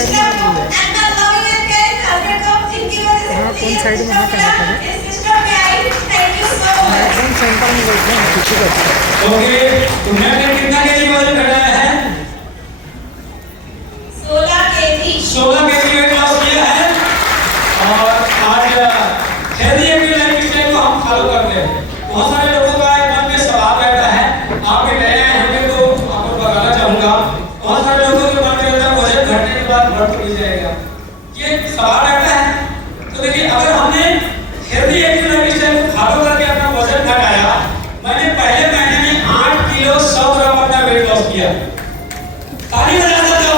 Side में हाथ दिया हाँ कौन साइड में हाथ आया था मैक्सिमम सेंटर में बैठे हैं पीछे बैठे ओके तुमने कितना केजी वजन घटाया है 16 केजी वेट लॉस किया है और आज हेल्दी एक्टिव लाइफस्टाइल को हम फॉलो करते हैं। बहुत सारे लोगों का एक मन में सवाल रहता है, आप नए आए होंगे तो आपको बताना चाहूंगा, बहुत सारे लोगों के मन में रहता है वजन घटने के बाद बढ़ तो नहीं जाएगा, ये सवाल रहता है। तो देखिए अगर हमने हेल्दी एक्टिव लाइफस्टाइल को फॉलो करके अपना वजन घटाया, मैंने पहले महीने में 8 किलो 100 ग्राम अपना वेट लॉस किया, ताली बजा सकते हो।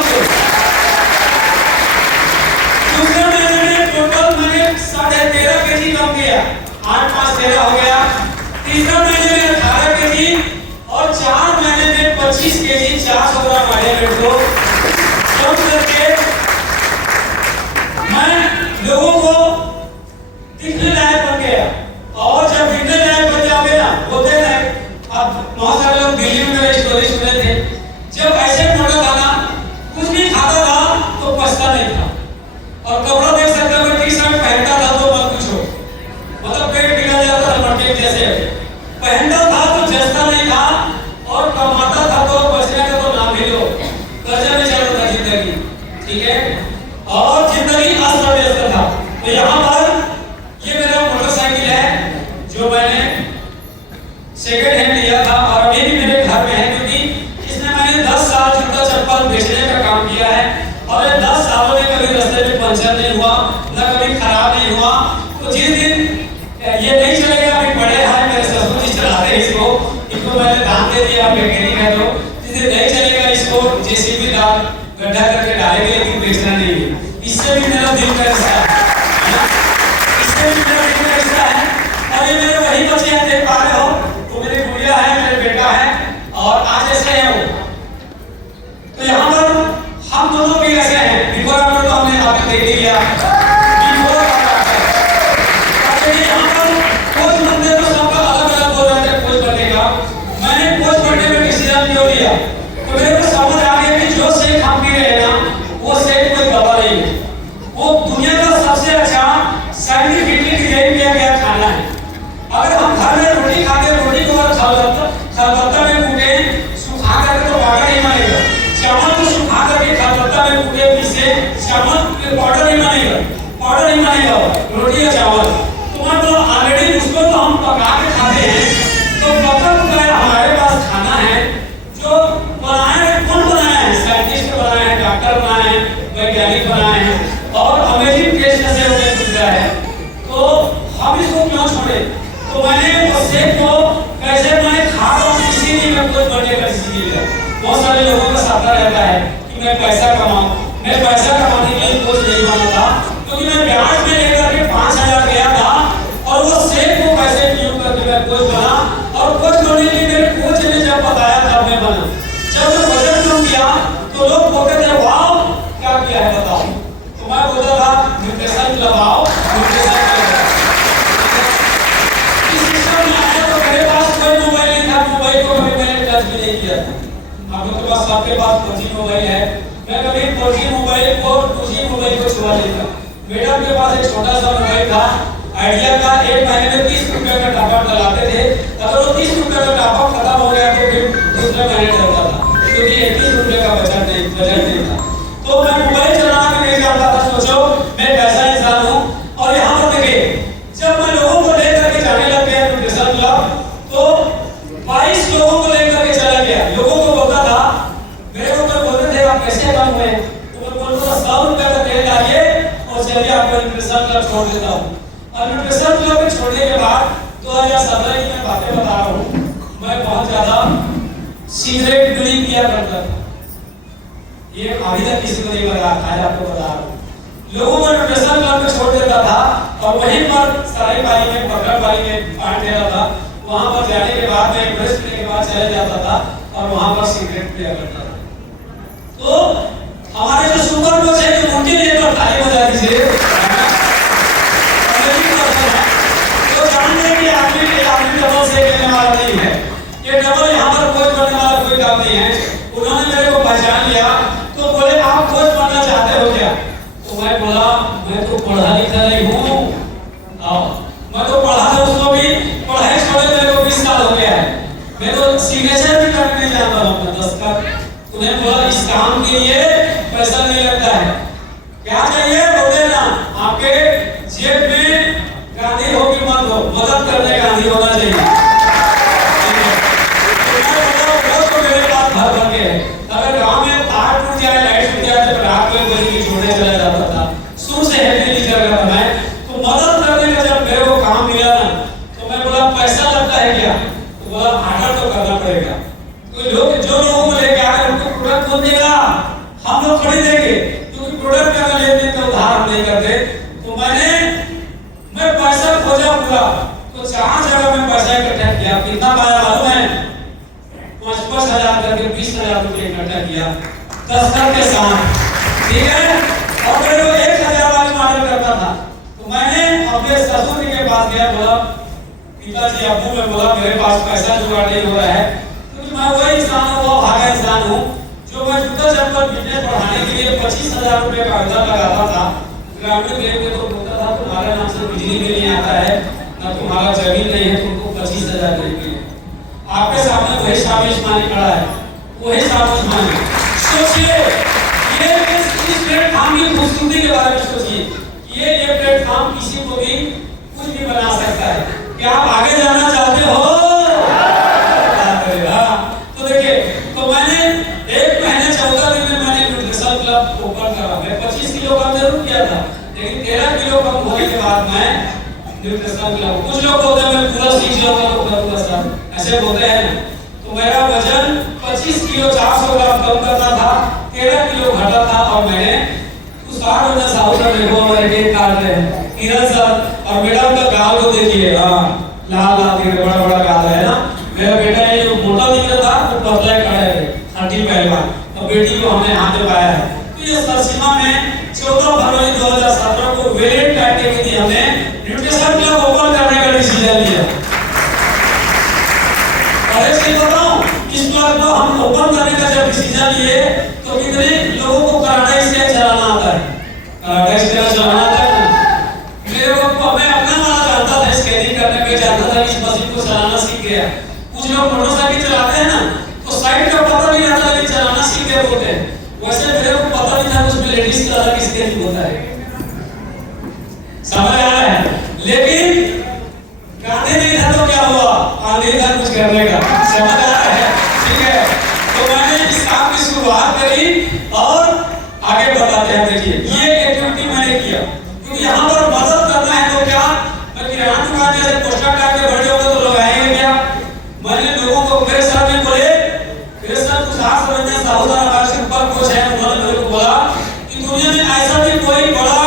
दूसरे महीने में टोटल मैंने 13.5 केजी कम किया, 8 5 13 हो गया। तीसरा महीने में 18 केजी और 4 महीने में 25 केजी 400 ग्राम वाले वेट को कम करके मैं लोगों को दिखने लायक बन गया। और जब दिखने लायक बन जाओगे ना होते ना, अब बहुत सारे लोग दिल्ली में मेरे स्टोरी सुने थे, जब ऐसे मोटा था ना कुछ भी खाता था तो पछता नहीं था, और कपड़ा देख सकते हो टी शर्ट पहनता था तो मत पूछो, मतलब पेट निकल जाता था मटके जैसे, पहनता था तो जचता नहीं था, और कमाता था तो बचने का तो नाम ही लो, कर्जा में चल रहा था जिंदगी, ठीक है, और जिंदगी अस्त व्यस्त था। तो यहाँ पर ये मेरा मोटरसाइकिल है जो मैंने सेकंड हैंड लिया था और अभी भी मेरे घर में है, क्योंकि इसमें मैंने 10 साल जूता चप्पल बेचने का काम किया है और ये 10 सालों में कभी रास्ते में पंचर नहीं हुआ, न कभी खराब नहीं हुआ। तो जिस दिन ये नहीं चलेगा, अभी बड़े हैं मेरे ससुर जी चलाते हैं इसको, इनको मैंने दान दे दिया, मैकेनिक है, तो जिस दिन नहीं चलेगा इसको जेसीबी डाल गड्ढा करके डालेंगे, लेकिन बेचना नहीं है। इससे भी मेरा दिल का रिश्ता है, इससे भी मेरा दिल का रिश्ता है। और ये मेरे वही बच्चे हैं, देख पा रहे हो, वो मेरी गुड़िया है, मेरे बेटा है, और आज ऐसे है वो। तो यहाँ पर हम दोनों भी ऐसे हैं, बिफोर आफ्टर तो हमने आपने देख लिया, बिफोर आफ्टर। अच्छा यहाँ पर कोच बनने तो सबका अलग अलग हो रहा है, कोच बनने का मैंने कोच बनने में डिसीजन क्यों लिया, तो मेरे को समझ आ गया कि जो शेक हम पी रहे हैं ना वो शेक कोई दवा नहीं है, वो दुनिया का सबसे अच्छा साइंटिफिकली डिजाइन किया गया खाना है। अगर हम घर में रोटी खाते, रोटी को अगर खलबत्ता में कूटे सुखा करके तो पाउडर नहीं बनेगा, चावल को सुखा करके खलबत्ता में कूटे पीसे चावल पाउडर नहीं बनेगा, पाउडर नहीं बनेगा रोटी या चावल। तो मतलब ऑलरेडी उसको तो हम पका के खाते हैं, तो पका पकाया हमारे पास खाना है जो बनाया है, कौन बनाया है, साइंटिस्ट बनाया है, डॉक्टर बनाया है, वैज्ञानिक बनाए हैं, और अमेजिंग टेस्ट से हमें मिल रहा है, तो हम इसको क्यों छोड़े। तो मैंने उस शेक को कैसे मैं खा रहा हूँ इसीलिए मैं कुछ बनने का डिसीजन लिया। बहुत सारे लोगों का सपना रहता है कि मैं पैसा कमाऊं, मैं पैसा कमाने के लिए कुछ नहीं बना था, क्योंकि मैं ब्याज में लेकर के 5000 गया था, और वो शेक को कैसे यूज करके मैं कोच बना, और कोच बनने के लिए मेरे कोच ने जब बताया तब मैं बना। जब मैं वजन कम किया तो लोग बोलते थे वाह क्या किया है बताओ, तो मैं बोलता था न्यूट्रिशन लगाओ, न्यूट्रिशन मेरे पास कोई मोबाइल नहीं था, मोबाइल को कभी मैंने टच भी नहीं किया था। आप लोगों के पास सबके पास 4G मोबाइल है, मैं कभी 4G मोबाइल को 2G मोबाइल को छुआ नहीं था। मैडम के पास एक छोटा सा मोबाइल था आइडिया का, एक महीने में 30 रुपए का टॉपअप डलाते थे, अगर वो 30 रुपए का टॉपअप खत्म हो गया तो फिर दूसरे महीने चलता था, क्योंकि 31 रुपए का बचत नहीं था। तो मैं मोबाइल चलाना भी नहीं जानता था, सोचो मैं पैसा इंसान हूँ। और यहाँ पर देखिए जब मैं लोगों को लेकर के जाने लग गया न्यूट्रिशन क्लब, तो 22 लोगों को लेकर के चला गया। लोगों को बोलता था, मेरे को कोई बोलते थे आप कैसे कम हुए, तो मैं बोलता था 100 रुपए का तेल डालिए और चलिए आपको न्यूट्रिशन क्लब छोड़ देता हूँ। और न्यूट्रिशन क्लब में छोड़ने के बाद 2017 की मैं बातें बता रहा हूँ, मैं बहुत ज्यादा सिगरेट ड्रिंक किया करता था, ये अभी तक किसी को नहीं बताया, आज आपको बता रहा हूँ। लोगों को न्यूट्रिशन क्लब में छोड़ देता था और वहीं पर सरायपाली में पकड़पाली में पार्ट ले रहा था, वहां पर जाने के बाद मैं ब्रश करने के बाद चले जाता था और वहां पर सिगरेट पिया करता था। तो हमारे जो सुपर कोच है जो उनके लिए तो ताली बजा दीजिए, तो जान लें कि आदमी डबल से लेने वाला नहीं है, ये डबल यहाँ पर कोच बनने वाला कोई काम नहीं है। उन्होंने मेरे को पहचान लिया तो बोले आप कोच बनना चाहते हो क्या? तो मैं बोला मैं तो पढ़ा लिखा नहीं हूँ, मैं तो पढ़ा था उसको भी पढ़ाई छोड़े मेरे को 20 साल हो गया है, मैं तो सिग्नेचर भी करने नहीं जानता हूँ अपना दस्तखत। उन्हें बोला इस काम के लिए पैसा नहीं लगता है, क्या चाहिए बोले ना, आपके जेब में गांधी हो कि मत हो, मदद करने गांधी होना चाहिए। अगर गांव में तार टूट जाए, लाइट टूट जाए तो रात में बजे की छोड़ने चला जाता था, शुरू से हेल्प नहीं कर रहा था मैं, तो मदद करने का जब मेरे को काम मिला ना, तो मैं बोला पैसा लगता है क्या? तो बोला ऑर्डर तो करना पड़ेगा, तो लोग जो लोगों को लेके आ रहे हैं उनको प्रोडक्ट कौन देगा? हम लोग खरीदेंगे, क्योंकि प्रोडक्ट का लेते तो उधार हम नहीं करते। तो मैं पैसा खोजा पूरा, तो 4 जगह में पैसा इकट्ठा किया, कितना पाया मालूम है? 5-5 हजार करके 20 हजार रुपये इकट्ठा किया दस्तखत के साथ, ठीक है। और मेरे को 1000 वाली ऑर्डर करना था, तो मैंने अपने ससुर जी के पास गया, बोला पिताजी अब्बू, मैं बोला मेरे पास पैसा जुगाड़ नहीं हो रहा है, क्योंकि मैं वही इंसान हूँ, वो भागा इंसान हूँ जो मैं जूता चप्पल बिजनेस बढ़ाने के लिए 25,000 रुपये का कागजात लगाता था, ग्रामीण बैंक में तो बोलता था तुम्हारे नाम से बिजली बिल नहीं आता है, ना तुम्हारा जमीन नहीं है, तुमको 25,000 देंगे। आपके सामने वही स्वामी उस्मानी खड़ा है, वही स्वामी उस्मानी। सोचिए ये इस प्लेटफॉर्म की खूबसूरती के बारे में सोचिए, ये प्लेटफॉर्म किसी को भी कुछ भी बना सकता है। क्या आप आगे जाना चाहते हो? तो देखिए, तो मैंने 1 महीने 14 दिन में मैंने न्यूट्रिशन क्लब ओपन करा। मैं 25 किलो कम जरूर किया था, लेकिन 13 किलो कम होने के बाद मैं न्यूट्रिशन क्लब, कुछ लोग बोलते हैं मैं पूरा 6 किलो करूंगा सर, ऐसे बोलते हैं। तो मेरा वजन 25 किलो 400 ग्राम कम करना था, 13 किलो घटा था, और मैंने साथ में साहू सर देखो हमारे केक काट रहे हैं, किरण सर और मैडम का गाल को देखिए, लाल बड़ा बड़ा गाल है ना। मेरा बेटा ये जो मोटा दिख रहा था वो पतला खड़ा है, 30 पहलवान, और बेटी को हमने हाथ में पाया है। तो ये सरसीमा में 14 फरवरी 2017 को वेरिएंट एक्टिविटी हमने न्यूट्रिशन क्लब ओपन करने का डिसीजन लिया। अरे सही बताऊं, इस क्लब को हम ओपन करने का जब डिसीजन लिए तो कितने लोगों को कराटा स्टेज चलाना आता है, कराटा स्टेज चलाना आता है। मेरे को मैं अपना वाला जानता था, स्केटिंग करने पे जानता था, इस मशीन को चलाना सीख गया। कुछ लोग मोटरसाइकिल चलाते हैं ना, तो साइड का पता नहीं रहता, लेकिन चलाना सीख गए बोलते हैं। वैसे मेरे को पता नहीं था उसमें लेडीज का अलग स्केटिंग होता है, समझ आ रहा है। लेकिन गांधी नहीं था तो क्या हुआ, आंधी था कुछ करने का, समझ आ रहा है, ठीक है। तो मैंने इस काम की शुरुआत करी और आगे बताते हैं। देखिए ये एक्टिविटी मैंने किया, क्योंकि यहाँ पर मदद करना है। तो क्या मैं किराना दुकान जैसे पोस्टर टांग के बैठे होंगे तो लोग आएंगे क्या? मैंने लोगों को मेरे साथ में बोले, मेरे साथ कुछ हाथ समझने साहूदार हमारे से ऊपर कोच है, उन्होंने मेरे को बोला कि दुनिया में ऐसा भी कोई बड़ा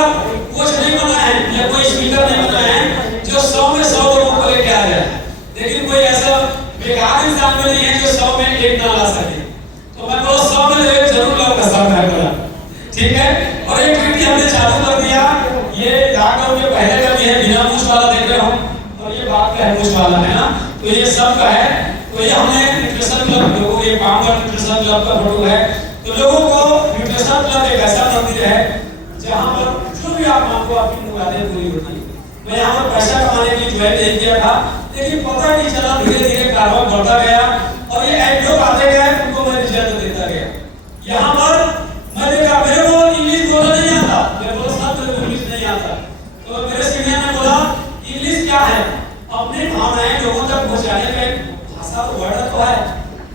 कोच नहीं बना है या कोई स्पीकर नहीं बना है जो 100 में 100 लोगों को लेके आ जाए, लेकिन कोई ऐसा बेकार इंसान में नहीं है जो 100 में 1 ना ला सके। तो मैं बोला 100 में 1 जरूर लाऊंगा सर, मैं बोला ठीक है। और एक ट्वीट हमने चालू कर दिया, ये जाकर के पहले का भी है, बिना मूछ वाला देख रहे हो, और ये बात का है मूछ वाला है ना, तो ये सब का है। तो ये हमने न्यूट्रिशन क्लब लोगों, ये पामगढ़ न्यूट्रिशन क्लब का फोटो है। तो लोगों को न्यूट्रिशन क्लब एक ऐसा मंदिर है जहाँ पर जो भी आप मांगो आपकी मुरादें पूरी होती है। मैं यहाँ पर पैसा कमाने के लिए ज्वाइन नहीं किया था, लेकिन पता नहीं चला, धीरे धीरे कारोबार बढ़ता गया और ये ऐड लोग आते गए, उनको मैं रिजल्ट देता गया। यहाँ पर मैं देखा मेरे को इंग्लिश बोलना नहीं आता, मेरे को सब मेरे को इंग्लिश नहीं आता। तो मेरे सीनियर ने बोला इंग्लिश क्या है, अपनी भावनाएं लोगों तक पहुँचाने का भाषा तो वर्ड तो है,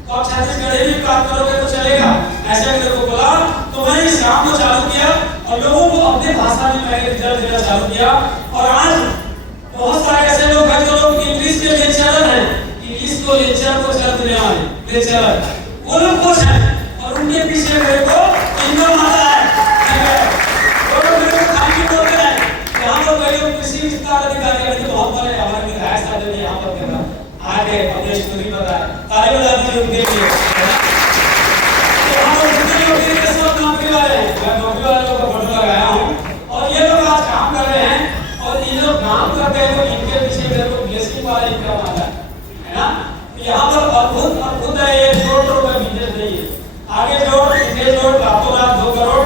तो आप छत्तीसगढ़ी भी बात करोगे तो चलेगा, ऐसे मेरे को बोला। तो मैंने इस काम को चालू किया और लोगों को अपनी भाषा में मैंने रिजल्ट देना चालू किया। और आज बहुत सारे ऐसे लोग हैं जो लोग इंग्लिश के लेक्चरर हैं, इंग्लिश को लेक्चर को चल देने वाले लेक्चरर, वो लोग कुछ हैं और उनके पीछे मेरे को इनकम आता है, ठीक है। वो लोग मेरे को खाली बोलते हैं, यहाँ पर कई लोग कृषि विस्तार अधिकारी हैं, तो बहुत बड़े हमारे विधायक साहब ने यहाँ पर देखा आगे अपने स्टोरी बताया, ताली बजा दीजिए उनके लिए। तो हम लोग जितने लोग के सब नौकरी वाले हैं, मैं नौकरी वाले लोगों का फोटो लगाया हूँ और ये लोग आज काम कर रहे हैं और इन लोग काम करते हैं तो इनके पीछे मेरे को ब्लेसिंग वाला इनकम आता है ना। यहाँ पर अद्भुत अद्भुत है, ये 2 करोड़ का बिजनेस नहीं है, आगे जोड़ इनके जोड़ रातों रात 2 करोड़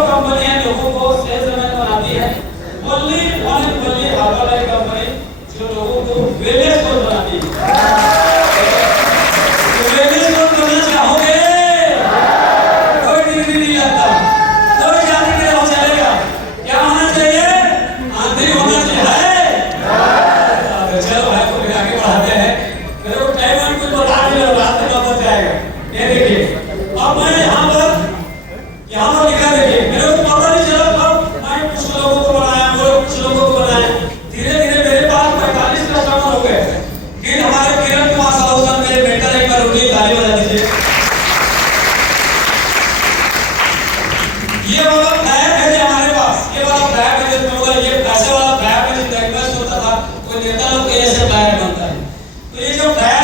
जो कंपनी है लोगों को सेल्समैन बनाती है, only one and only herbal company जो लोगों को वेलनेस कोच बनाती है। वेलनेस कोच बनना चाहोगे? कोई डिग्री नहीं लगता, कोई जाति के हो चलेगा। क्या होना चाहिए? आंतरिक होना चाहिए। चलो भाई को आगे बढ़ाते हैं। मेरे को टाइम और कुछ बता नहीं रहा, रात तक बच जाएगा। ये देखिए, अब मैं यहाँ पर लिखा देखिए, मेरे को पता नहीं चला कब मैं कुछ लोगों को बनाया, वो कुछ लोगों को बनाया। धीरे धीरे मेरे पास 45 कस्टमर हो गए। फिर हमारे किरण कुमार साहब सर मेरे बेटा एक बार उनकी ताली बजा दीजिए। ये वाला फ्लैग है जो हमारे पास, ये वाला फ्लैग है जो ये पैसे वाला फ्लैग है जो इन्वेस्ट होता था, कोई नेता लोग के ऐसे फ्लैग बनता है। तो ये जो फ्लैग